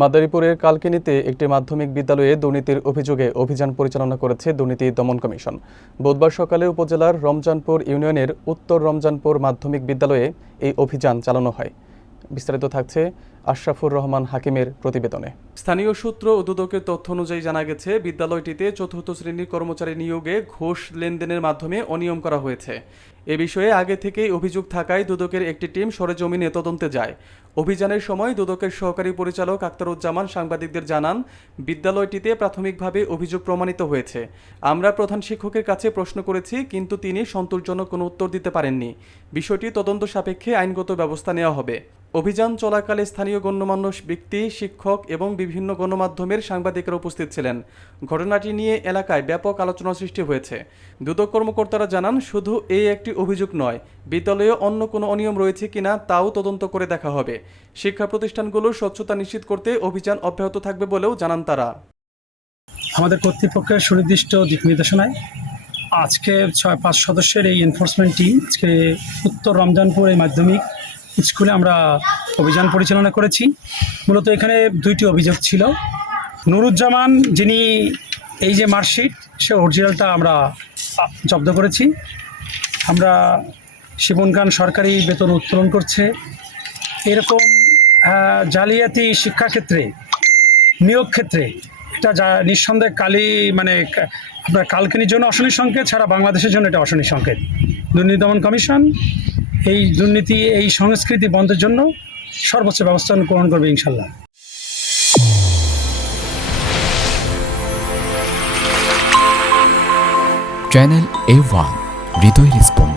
মাদারীপুরের কালকিনিতে একটি মাধ্যমিক বিদ্যালয়ে দুর্নীতির অভিযোগে অভিযান পরিচালনা করেছে দুর্নীতি দমন কমিশন। বুধবার সকালে উপজেলার রমজানপুর ইউনিয়নের উত্তর রমজানপুর মাধ্যমিক বিদ্যালয়ে এই অভিযান চালানো হয়। বিস্তারিত থাকছে আশরাফুর রহমান হাকিমের প্রতিবেদনে। স্থানীয় সূত্র ও দুদকের তথ্য অনুযায়ী জানা গেছে, বিদ্যালয়টিতে চতুর্থ শ্রেণীর কর্মচারী নিয়োগে ঘুষ লেনদেনের মাধ্যমে অনিয়ম করা হয়েছে। এ বিষয়ে আগে থেকেই অভিযোগ থাকায় দুদকের একটি টিম সরেজমিনে তদন্তে যায়। অভিযানের সময় দুদকের সহকারী পরিচালক আক্তারুজ্জামান সাংবাদিকদের জানান, বিদ্যালয়টিতে প্রাথমিকভাবে অভিযোগ প্রমাণিত হয়েছে। আমরা প্রধান শিক্ষকের কাছে প্রশ্ন করেছি, কিন্তু তিনি সন্তোষজনক কোনো উত্তর দিতে পারেননি। বিষয়টি তদন্ত সাপেক্ষে আইনগত ব্যবস্থা নেওয়া হবে। অভিযান চলাকালে স্থানীয় গণ্যমান্য ব্যক্তি, শিক্ষক এবং বিভিন্ন গণমাধ্যমের সাংবাদিকরা উপস্থিত ছিলেন। ঘটনাটি নিয়ে এলাকায় ব্যাপক আলোচনা সৃষ্টি হয়েছে। দুদক কর্মকর্তারা জানান, শুধু এই একটি অভিযোগ নয়, বিদ্যালয়ে অন্য কোনো অনিয়ম রয়েছে কিনা তাও তদন্ত করে দেখা হবে। শিক্ষা প্রতিষ্ঠানগুলোর স্বচ্ছতা নিশ্চিত করতে অভিযান অব্যাহত থাকবে বলেও জানান তারা। আমাদের কর্তৃপক্ষের সুনির্দিষ্ট দিক নির্দেশনায় আজকে 6-5 সদস্যের এই এনফোর্সমেন্ট টিম আজকে উত্তর রমজানপুর এই মাধ্যমিক স্কুলে আমরা অভিযান পরিচালনা করেছি। মূলত এখানে 2টি অভিযোগ ছিল। নুরুজ্জামান, যিনি এই যে মার্কশিট, সে অরিজিনালটা আমরা জব্দ করেছি। আমরা শিবনখান সরকারি বেতন উত্তোলন করছে, এরকম জালিয়াতি শিক্ষাক্ষেত্রে, নিয়োগ ক্ষেত্রে, এটা যা নিঃসন্দেহে আপনার কালকিনির জন্য অশনি সংকেত, ছাড়া বাংলাদেশের জন্য এটা অশনি সংকেত। দুর্নীতি দমন কমিশন এই দুর্নীতি, এই সংস্কৃতি বন্ধের জন্য সর্বোচ্চ ব্যবস্থা গ্রহণ করবে ইনশাল্লাহ। চ্যানেল A1 হৃদয় রেসপন্স।